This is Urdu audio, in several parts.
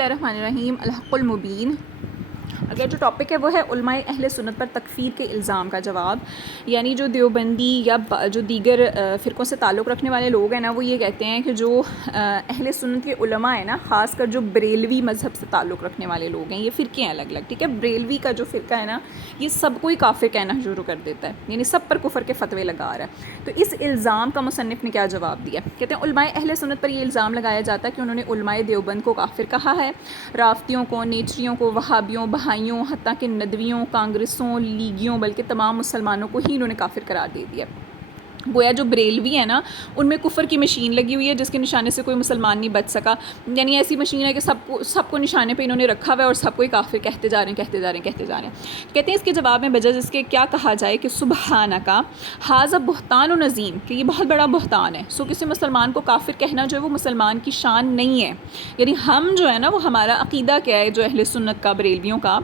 اللہ الرحمن الرحیم. الحق المبین. اگر جو ٹاپک ہے وہ ہے علماء اہل سنت پر تکفیر کے الزام کا جواب. یعنی جو دیوبندی یا جو دیگر فرقوں سے تعلق رکھنے والے لوگ ہیں نا، وہ یہ کہتے ہیں کہ جو اہل سنت کے علماء ہیں نا، خاص کر جو بریلوی مذہب سے تعلق رکھنے والے لوگ ہیں، یہ فرقے ہیں الگ الگ، ٹھیک ہے. بریلوی کا جو فرقہ ہے نا، یہ سب کو ہی کافر کہنا شروع کر دیتا ہے، یعنی سب پر کفر کے فتوے لگا رہا ہے. تو اس الزام کا مصنف نے کیا جواب دیا؟ کہتے ہیں علماء اہل سنت پر یہ الزام لگایا جاتا ہے کہ انہوں نے علماء دیوبند کو کافر کہا ہے، رافتیوں کو، نیچریوں کو، وہابیوں، بہائیوں، حتیٰ کہ ندویوں، کانگریسوں، لیگیوں، بلکہ تمام مسلمانوں کو ہی انہوں نے کافر قرار دے دیا. گویا جو بریلوی ہے نا، ان میں کفر کی مشین لگی ہوئی ہے جس کے نشانے سے کوئی مسلمان نہیں بچ سکا. یعنی ایسی مشین ہے کہ سب کو نشانے پہ انہوں نے رکھا ہوا ہے اور سب کو ہی کافر کہتے جا رہے ہیں. کہتے ہیں اس کے جواب میں بجز اس کے کیا کہا جائے کہ سبحانک ھذا بہتان و نظیم، کہ یہ بہت بڑا بہتان ہے. سو کسی مسلمان کو کافر کہنا جو ہے وہ مسلمان کی شان نہیں ہے. یعنی ہم جو ہے نا، وہ ہمارا عقیدہ کیا ہے جو اہل سنت کا، بریلویوں کا،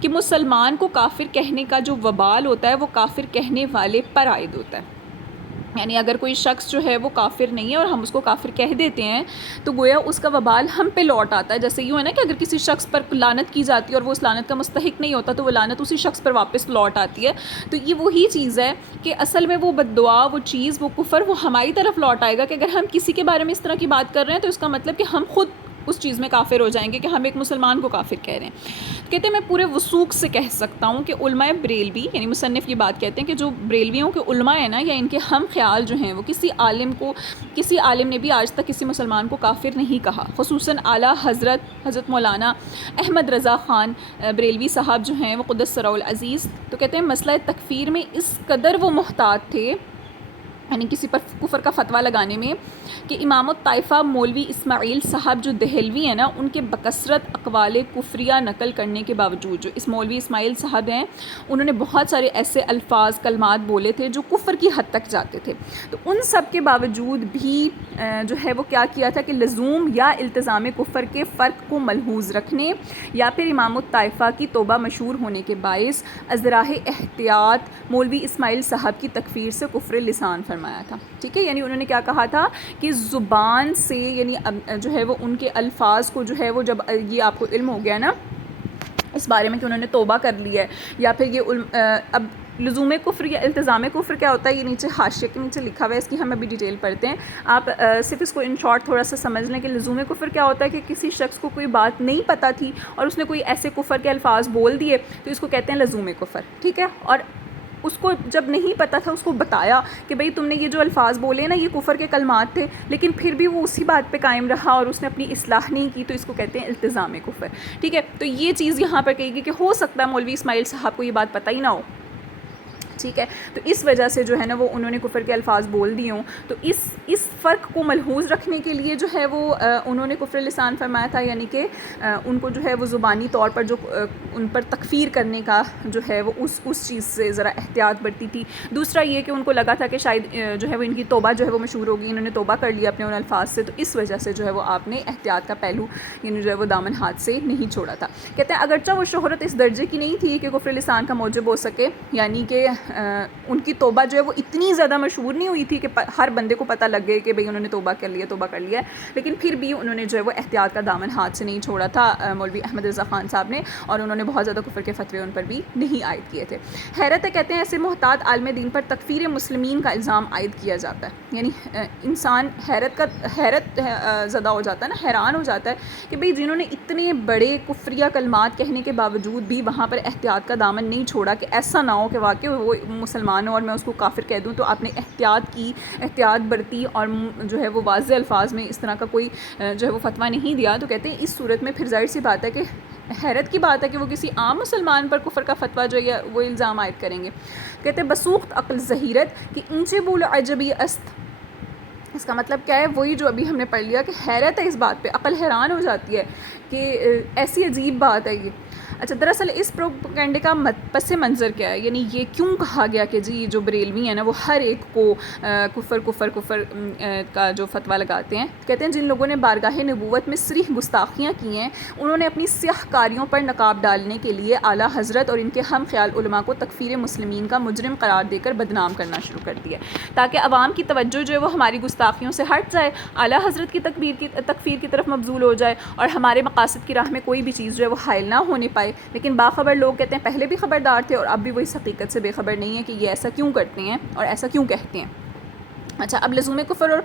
کہ مسلمان کو کافر کہنے کا جو وبال ہوتا ہے وہ کافر کہنے والے پر عائد ہوتا ہے. یعنی اگر کوئی شخص جو ہے وہ کافر نہیں ہے اور ہم اس کو کافر کہہ دیتے ہیں تو گویا اس کا وبال ہم پہ لوٹ آتا ہے. جیسے یوں ہے نا کہ اگر کسی شخص پر لعنت کی جاتی ہے اور وہ اس لعنت کا مستحق نہیں ہوتا تو وہ لعنت اسی شخص پر واپس لوٹ آتی ہے. تو یہ وہی چیز ہے کہ اصل میں وہ بد دعا، وہ چیز، وہ کفر، وہ ہماری طرف لوٹ آئے گا کہ اگر ہم کسی کے بارے میں اس طرح کی بات کر رہے ہیں تو اس کا مطلب کہ ہم خود اس چیز میں کافر ہو جائیں گے کہ ہم ایک مسلمان کو کافر کہہ رہے ہیں. کہتے ہیں میں پورے وثوق سے کہہ سکتا ہوں کہ علماء بریلوی، یعنی مصنف یہ بات کہتے ہیں کہ جو بریلویوں کے علماء ہیں نا، یا ان کے ہم خیال جو ہیں، وہ کسی عالم نے بھی آج تک کسی مسلمان کو کافر نہیں کہا. خصوصاً اعلیٰ حضرت مولانا احمد رضا خان بریلوی صاحب جو ہیں، وہ قدس سرہ العزیز، تو کہتے ہیں مسئلہ تکفیر میں اس قدر وہ محتاط تھے، یعنی کسی پر کفر کا فتویٰ لگانے میں، کہ امام الطائفہ مولوی اسماعیل صاحب جو دہلوی ہیں نا، ان کے بکثرت اقوال کفریہ نقل کرنے کے باوجود، جو اس مولوی اسماعیل صاحب ہیں، انہوں نے بہت سارے ایسے الفاظ، کلمات بولے تھے جو کفر کی حد تک جاتے تھے. تو ان سب کے باوجود بھی جو ہے وہ کیا کیا تھا کہ لزوم یا التزام کفر کے فرق کو ملحوظ رکھنے، یا پھر امام الطائفہ کی توبہ مشہور ہونے کے باعث از راہ احتیاط مولوی اسماعیل صاحب کی تکفیر سے کفر لسان فرمایا تھا. ٹھیک ہے، یعنی انہوں نے کیا کہا تھا کہ زبان سے، یعنی جو ہے وہ ان کے الفاظ کو جو ہے وہ، جب یہ آپ کو علم ہو گیا نا اس بارے میں کہ انہوں نے توبہ کر لی ہے، یا پھر یہ اب لزوم کفر یا التزام کفر کیا ہوتا ہے، یہ نیچے حاشیے کے نیچے لکھا ہوا ہے، اس کی ہم ابھی ڈیٹیل پڑھتے ہیں. آپ صرف اس کو ان شارٹ تھوڑا سا سمجھ لیں کہ لزوم کفر کیا ہوتا ہے کہ کسی شخص کو کوئی بات نہیں پتہ تھی اور اس نے کوئی ایسے کفر کے الفاظ بول دیے تو اس کو کہتے ہیں لزوم کفر. ٹھیک ہے، اور اس کو جب نہیں پتہ تھا اس کو بتایا کہ بھئی تم نے یہ جو الفاظ بولے نا، یہ کفر کے کلمات تھے، لیکن پھر بھی وہ اسی بات پہ قائم رہا اور اس نے اپنی اصلاح نہیں کی، تو اس کو کہتے ہیں التزام کفر. ٹھیک ہے، تو یہ چیز یہاں پر کہے گی کہ ہو سکتا ہے مولوی اسماعیل صاحب کو یہ بات پتہ ہی نہ ہو. ٹھیک ہے، تو اس وجہ سے جو ہے نا وہ انہوں نے کفر کے الفاظ بول دیے ہوں. تو اس فرق کو ملحوظ رکھنے کے لیے جو ہے وہ انہوں نے کفر لسان فرمایا تھا، یعنی کہ ان کو جو ہے وہ زبانی طور پر جو ان پر تکفیر کرنے کا جو ہے وہ اس چیز سے ذرا احتیاط برتی تھی. دوسرا یہ کہ ان کو لگا تھا کہ شاید جو ہے وہ ان کی توبہ جو ہے وہ مشہور ہوگی، انہوں نے توبہ کر لیا اپنے ان الفاظ سے، تو اس وجہ سے جو ہے وہ آپ نے احتیاط کا پہلو، یعنی جو ہے وہ دامن ہاتھ سے نہیں چھوڑا تھا. کہتے ہیں اگرچہ وہ شہرت اس درجے کی نہیں تھی کہ کفر لسان کا موجب ہو سکے، یعنی کہ ان کی توبہ جو ہے وہ اتنی زیادہ مشہور نہیں ہوئی تھی کہ ہر بندے کو پتہ لگ گئے کہ بھئی انہوں نے توبہ کر لیا ہے، لیکن پھر بھی انہوں نے جو ہے وہ احتیاط کا دامن ہاتھ سے نہیں چھوڑا تھا مولوی احمد رضا خان صاحب نے، اور انہوں نے بہت زیادہ کفر کے فتوے ان پر بھی نہیں عائد کیے تھے. حیرت ہے، کہتے ہیں ایسے محتاط عالم دین پر تکفیر مسلمین کا الزام عائد کیا جاتا ہے. یعنی انسان حیرت زدہ ہو جاتا ہے نا، حیران ہو جاتا ہے کہ بھئی جنہوں نے اتنے بڑے کفریہ کلمات کہنے کے باوجود بھی وہاں پر احتیاط کا دامن نہیں چھوڑا کہ ایسا نہ ہو کہ واقعی وہ مسلمان ہو اور میں اس کو کافر کہہ دوں. تو آپ نے احتیاط برتی اور جو ہے وہ واضح الفاظ میں اس طرح کا کوئی جو ہے وہ فتویٰ نہیں دیا. تو کہتے ہیں اس صورت میں پھر ظاہر سی بات ہے کہ حیرت کی بات ہے کہ وہ کسی عام مسلمان پر کفر کا فتویٰ جو ہے وہ الزام عائد کریں گے. کہتے ہیں بسوخت عقل ظہیرت کہ انچے بول عجبی است. اس کا مطلب کیا ہے؟ وہی جو ابھی ہم نے پڑھ لیا کہ حیرت ہے اس بات پہ، عقل حیران ہو جاتی ہے کہ ایسی عجیب بات ہے یہ. اچھا، دراصل اس پروپیگنڈے کا پس منظر کیا ہے؟ یعنی یہ کیوں کہا گیا کہ جی جو بریلوی ہیں نا وہ ہر ایک کو کفر کا جو فتویٰ لگاتے ہیں؟ کہتے ہیں جن لوگوں نے بارگاہ نبوت میں صریح گستاخیاں کی ہیں انہوں نے اپنی سیاہ کاریوں پر نقاب ڈالنے کے لیے اعلیٰ حضرت اور ان کے ہم خیال علماء کو تکفیر مسلمین کا مجرم قرار دے کر بدنام کرنا شروع کر دیا تاکہ عوام کی توجہ جو ہے وہ ہماری گستاخیوں سے ہٹ جائے، اعلیٰ حضرت کی تکفیر کی طرف مبذول ہو جائے اور ہمارے مقاصد کی راہ میں کوئی بھی چیز جو ہے وہ حائل نہ ہونے پائے۔ لیکن باخبر لوگ کہتے ہیں پہلے بھی خبردار تھے اور اب بھی وہ اس حقیقت سے بے خبر نہیں ہے کہ یہ ایسا کیوں کرتے ہیں اور ایسا کیوں کہتے ہیں۔ اچھا، اب لزوم کفر اور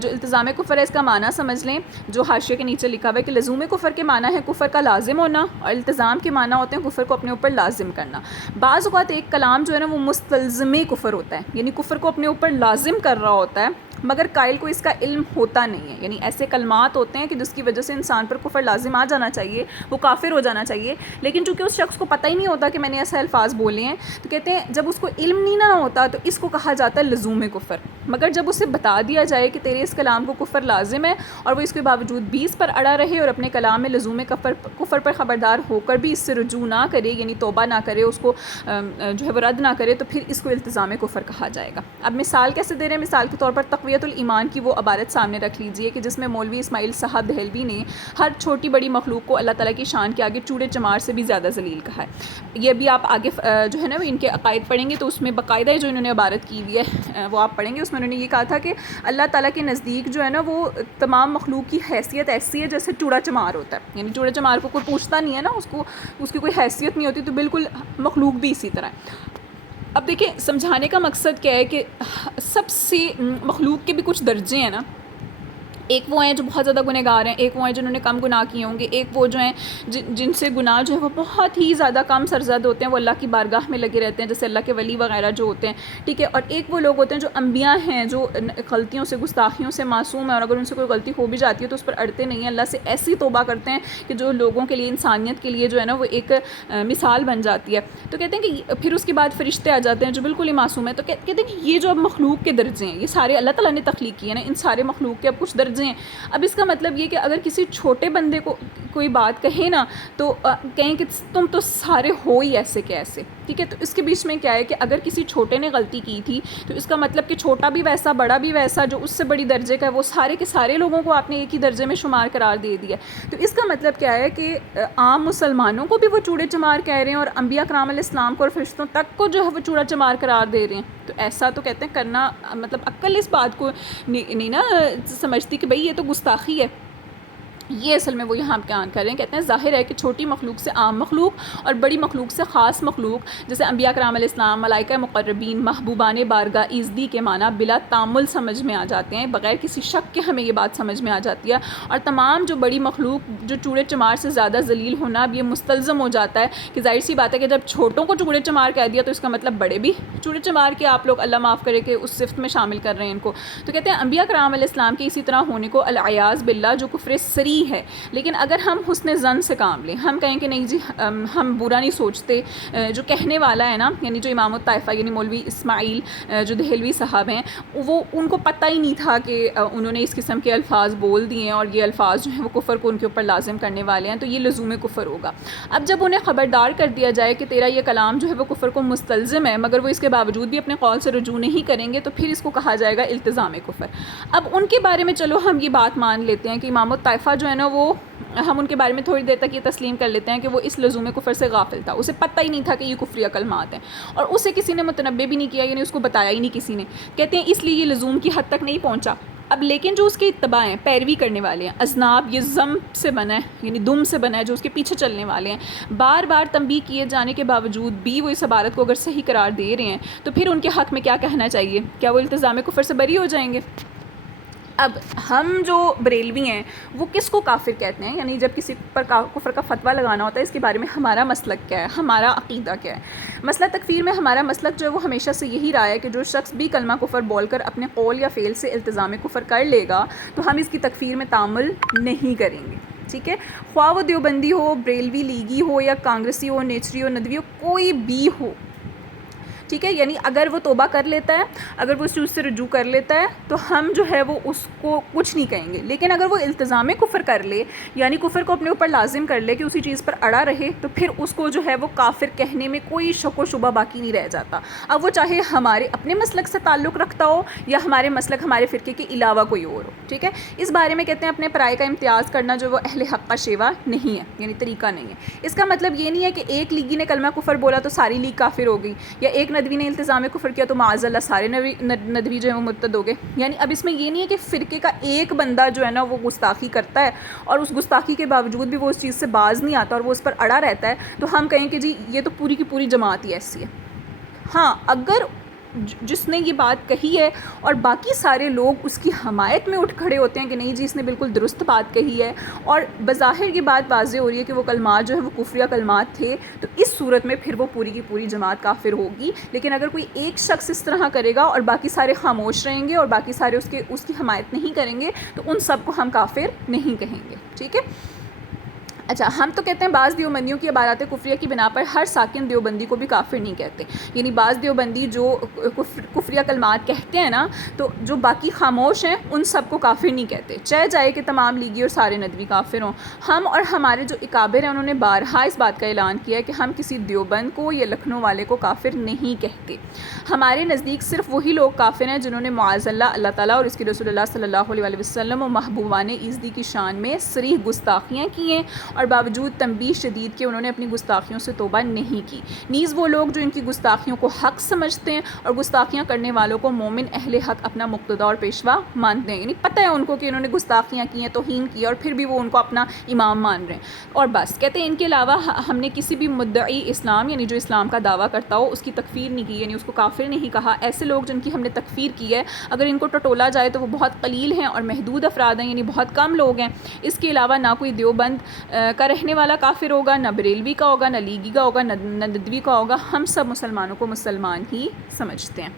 جو التزام کفر ہے اس کا معنی سمجھ لیں، جو حاشیے کے نیچے لکھا ہوا ہے کہ لزوم کفر کے معنی ہے کفر کا لازم ہونا اور التزام کے معنی ہوتے ہیں کفر کو اپنے اوپر لازم کرنا۔ بعض اوقات ایک کلام جو ہے نا وہ مستلزم کفر ہوتا ہے، یعنی کفر کو اپنے اوپر لازم کر رہا ہوتا ہے مگر قائل کو اس کا علم ہوتا نہیں ہے، یعنی ایسے کلمات ہوتے ہیں کہ جس کی وجہ سے انسان پر کفر لازم آ جانا چاہیے، وہ کافر ہو جانا چاہیے، لیکن چونکہ اس شخص کو پتہ ہی نہیں ہوتا کہ میں نے ایسے الفاظ بولے ہیں، تو کہتے ہیں جب اس کو علم نہیں نہ ہوتا تو اس کو کہا جاتا ہے لزوم کفر۔ مگر جب اسے بتا دیا جائے کہ تیرے اس کلام کو کفر لازم ہے اور وہ اس کے باوجود بھی اس پر اڑا رہے اور اپنے کلام میں لزوم کفر پر خبردار ہو کر بھی اس سے رجوع نہ کرے، یعنی توبہ نہ کرے، اس کو جو ہے وہ رد نہ کرے، تو پھر اس کو التزام کفر کہا جائے گا۔ اب مثال کیسے دے رہے ہیں؟ مثال کے طور پر تقویت الایمان کی وہ عبارت سامنے رکھ لیجئے کہ جس میں مولوی اسماعیل صاحب دہلوی نے ہر چھوٹی بڑی مخلوق کو اللہ تعالیٰ کی شان کے آگے چوڑے چمار سے بھی زیادہ ذلیل کہا ہے۔ یہ بھی آپ آگے جو ہے نا ان کے عقائد پڑھیں گے تو اس میں باقاعدہ جو انہوں نے عبارت کی ہوئی ہے وہ آپ پڑھیں گے، اس میں انہوں نے یہ کہا تھا کہ اللہ تعالیٰ کے نزدیک جو ہے نا وہ تمام مخلوق کی حیثیت ایسی ہے جیسے چوڑا چمار ہوتا ہے، یعنی چوڑا چمار کو کوئی پوچھتا نہیں ہے نا، اس کی کوئی حیثیت نہیں ہوتی، تو بالکل مخلوق بھی اسی طرح ہے۔ اب دیکھیں سمجھانے کا مقصد کیا ہے کہ سب سے مخلوق کے بھی کچھ درجے ہیں نا، ایک وہ ہیں جو بہت زیادہ گنہگار ہیں، ایک وہ ہیں جنہوں نے کم گناہ کیے ہوں گے، ایک وہ جو ہیں جن سے گناہ جو ہے وہ بہت ہی زیادہ کم سرزد ہوتے ہیں، وہ اللہ کی بارگاہ میں لگے رہتے ہیں جیسے اللہ کے ولی وغیرہ جو ہوتے ہیں، ٹھیک ہے۔ اور ایک وہ لوگ ہوتے ہیں جو انبیاء ہیں، جو غلطیوں سے گستاخیوں سے معصوم ہیں اور اگر ان سے کوئی غلطی ہو بھی جاتی ہے تو اس پر اڑتے نہیں ہیں، اللہ سے ایسی توبہ کرتے ہیں کہ جو لوگوں کے لیے، انسانیت کے لیے جو ہے نا وہ ایک مثال بن جاتی ہے۔ تو کہتے ہیں کہ پھر اس کے بعد فرشتے آ جاتے ہیں جو بالکل ہی معصوم ہیں۔ تو کہتے ہیں کہ یہ جو اب مخلوق کے درجے ہیں یہ سارے اللہ تعالیٰ نے تخلیق کیے ہیں نا، ان سارے مخلوق کے اب کچھ درجے ہیں۔ اب اس کا مطلب یہ کہ اگر کسی چھوٹے بندے کو کوئی بات کہے نا تو کہیں کہ تم تو سارے ہو ہی ایسے کہ ایسے، ٹھیک ہے۔ تو اس کے بیچ میں کیا ہے کہ اگر کسی چھوٹے نے غلطی کی تھی تو اس کا مطلب کہ چھوٹا بھی ویسا، بڑا بھی ویسا، جو اس سے بڑی درجے کا ہے وہ سارے کے سارے لوگوں کو آپ نے ایک ہی درجے میں شمار قرار دے دیا۔ تو اس کا مطلب کیا ہے کہ عام مسلمانوں کو بھی وہ چوڑے چمار کہہ رہے ہیں اور انبیاء کرام علیہ السلام کو اور فرشتوں تک کو جو ہے وہ چوڑا چمار قرار دے رہے ہیں۔ تو ایسا تو کہتے ہیں کرنا، مطلب عقل اس بات کو نہیں نا سمجھتی کہ بھئی یہ تو گستاخی ہے۔ یہ اصل میں وہ یہاں بیان کر رہے ہیں، کہتے ہیں ظاہر ہے کہ چھوٹی مخلوق سے عام مخلوق اور بڑی مخلوق سے خاص مخلوق جیسے انبیاء کرام علیہ السلام، ملائکہ مقربین، محبوبان بارگاہ ایزدی کے معنی بلا تعمل سمجھ میں آ جاتے ہیں، بغیر کسی شک کے ہمیں یہ بات سمجھ میں آ جاتی ہے۔ اور تمام جو بڑی مخلوق جو چوڑے چمار سے زیادہ ذلیل ہونا اب یہ مستلزم ہو جاتا ہے کہ ظاہر سی بات ہے کہ جب چھوٹوں کو چوڑے چمار کہہ دیا تو اس کا مطلب بڑے بھی چوڑے چمار کے آپ لوگ اللہ معاف کرے کہ اس صفت میں شامل کر رہے ہیں ان کو۔ تو کہتے ہیں انبیاء کرام علیہ السلام کے اسی طرح ہونے کو العیاذ باللہ جو کفر صریح ہے، لیکن اگر ہم حسن ظن سے کام لیں، ہم کہیں کہ نہیں جی ہم برا نہیں سوچتے، جو کہنے والا ہے نا، یعنی جو امام الطائفہ یعنی مولوی اسماعیل جو دہلوی صاحب ہیں، وہ ان کو پتہ ہی نہیں تھا کہ انہوں نے اس قسم کے الفاظ بول دیے ہیں اور یہ الفاظ جو ہیں وہ کفر کو ان کے اوپر لازم کرنے والے ہیں، تو یہ لزوم کفر ہوگا۔ اب جب انہیں خبردار کر دیا جائے کہ تیرا یہ کلام جو ہے وہ کفر کو مستلزم ہے مگر وہ اس کے باوجود بھی اپنے قول سے رجوع نہیں کریں گے، تو پھر اس کو کہا جائے گا التزام کفر۔ اب ان کے بارے میں چلو ہم یہ بات مان لیتے ہیں کہ امام الطائفہ جو ہے نا وہ، ہم ان کے بارے میں تھوڑی دیر تک یہ تسلیم کر لیتے ہیں کہ وہ اس لزوم کفر سے غافل تھا، اسے پتہ ہی نہیں تھا کہ یہ کفری کلمات ہیں اور اسے کسی نے متنبہ بھی نہیں کیا، یعنی اس کو بتایا ہی نہیں کسی نے، کہتے ہیں اس لیے یہ لزوم کی حد تک نہیں پہنچا۔ اب لیکن جو اس کے اتباع ہیں، پیروی کرنے والے ہیں، اذناب یہ ضم سے بنا ہے یعنی دم سے بنا ہے، جو اس کے پیچھے چلنے والے ہیں، بار بار تنبیہ کیے جانے کے باوجود بھی وہ اس عبارت کو اگر صحیح قرار دے رہے ہیں تو پھر ان کے حق میں کیا کہنا چاہیے؟ کیا وہ التزام کفر سے بری ہو جائیں گے؟ اب ہم جو بریلوی ہیں وہ کس کو کافر کہتے ہیں؟ یعنی جب کسی پر کفر کا فتویٰ لگانا ہوتا ہے اس کے بارے میں ہمارا مسلک کیا ہے، ہمارا عقیدہ کیا ہے؟ مسئلہ تکفیر میں ہمارا مسلک جو ہے وہ ہمیشہ سے یہی رہا ہے کہ جو شخص بھی کلمہ کفر بول کر اپنے قول یا فعل سے التزام کفر کر لے گا تو ہم اس کی تکفیر میں تعامل نہیں کریں گے، ٹھیک ہے۔ خواہ وہ دیوبندی ہو، بریلوی لیگی ہو یا کانگریسی ہو، نیچری ہو، ندوی ہو، کوئی بھی ہو، ٹھیک ٹھیک ہے. یعنی اگر وہ توبہ کر لیتا ہے, اگر وہ اس چیز سے رجوع کر لیتا ہے تو ہم جو ہے وہ اس کو کچھ نہیں کہیں گے. لیکن اگر وہ التزام کفر کر لے, یعنی کفر کو اپنے اوپر لازم کر لے کہ اسی چیز پر اڑا رہے, تو پھر اس کو جو ہے وہ کافر کہنے میں کوئی شک و شبہ باقی نہیں رہ جاتا. اب وہ چاہے ہمارے اپنے مسلک سے تعلق رکھتا ہو یا ہمارے مسلک ہمارے فرقے کے علاوہ کوئی اور ہو. ٹھیک ہے. اس بارے میں کہتے ہیں اپنے پرائے کا امتیاز کرنا جو وہ اہل حق کا شیوا نہیں ہے, یعنی طریقہ نہیں ہے. اس کا مطلب یہ نہیں ہے کہ ایک لیگی نے کلمہ کفر بولا تو ساری لیگ کافر ہو گئی, یا ایک ندوی نے التزام کفر کیا تو معاذ اللہ سارے ندوی جو ہے وہ مرتد ہو گئے. یعنی اب اس میں یہ نہیں ہے کہ فرقے کا ایک بندہ جو ہے نا وہ گستاخی کرتا ہے اور اس گستاخی کے باوجود بھی وہ اس چیز سے باز نہیں آتا اور وہ اس پر اڑا رہتا ہے تو ہم کہیں کہ جی یہ تو پوری کی پوری جماعت ہی ایسی ہے. ہاں, اگر جس نے یہ بات کہی ہے اور باقی سارے لوگ اس کی حمایت میں اٹھ کھڑے ہوتے ہیں کہ نہیں جی اس نے بالکل درست بات کہی ہے, اور بظاہر یہ بات واضح ہو رہی ہے کہ وہ کلمات جو ہے وہ کفریہ کلمات تھے, تو اس صورت میں پھر وہ پوری کی پوری جماعت کافر ہوگی. لیکن اگر کوئی ایک شخص اس طرح کرے گا اور باقی سارے خاموش رہیں گے اور باقی سارے اس کی حمایت نہیں کریں گے تو ان سب کو ہم کافر نہیں کہیں گے. ٹھیک ہے. اچھا, ہم تو کہتے ہیں بعض دیوبندیوں کی عبارات کفریہ کی بنا پر ہر ساکن دیوبندی کو بھی کافر نہیں کہتے. یعنی بعض دیوبندی جو کفریہ کلمات کہتے ہیں نا, تو جو باقی خاموش ہیں ان سب کو کافر نہیں کہتے, چاہے جائے کہ تمام لیگی اور سارے ندوی کافر ہوں. ہم اور ہمارے جو اکابر ہیں انہوں نے بارہا اس بات کا اعلان کیا ہے کہ ہم کسی دیوبند کو یا لکھنؤ والے کو کافر نہیں کہتے. ہمارے نزدیک صرف وہی لوگ کافر ہیں جنہوں نے معاذ اللہ تعالیٰ اور اس کے رسول اللہ صلی اللہ علیہ وسلم و محبوبان ایزدی کی شان میں صریح گستاخیاں کی ہیں, اور باوجود تنبیہ شدید کے انہوں نے اپنی گستاخیوں سے توبہ نہیں کی. نیز وہ لوگ جو ان کی گستاخیوں کو حق سمجھتے ہیں اور گستاخیاں کرنے والوں کو مومن اہل حق اپنا مقتدا اور پیشوا مانتے ہیں, یعنی پتہ ہے ان کو کہ انہوں نے گستاخیاں کی ہیں, توہین کی, اور پھر بھی وہ ان کو اپنا امام مان رہے ہیں. اور بس کہتے ہیں ان کے علاوہ ہم نے کسی بھی مدعی اسلام یعنی جو اسلام کا دعویٰ کرتا ہو اس کی تکفیر نہیں کی, یعنی اس کو کافر نہیں کہا. ایسے لوگ جن کی ہم نے تکفیر کی ہے اگر ان کو ٹٹولا جائے تو وہ بہت قلیل ہیں اور محدود افراد ہیں, یعنی بہت کم لوگ ہیں. اس کے علاوہ نہ کوئی دیوبند کا رہنے والا کافر ہوگا, نہ بریلوی کا ہوگا, نہ لیگی کا ہوگا, نہ ندوی کا ہوگا. ہم سب مسلمانوں کو مسلمان ہی سمجھتے ہیں.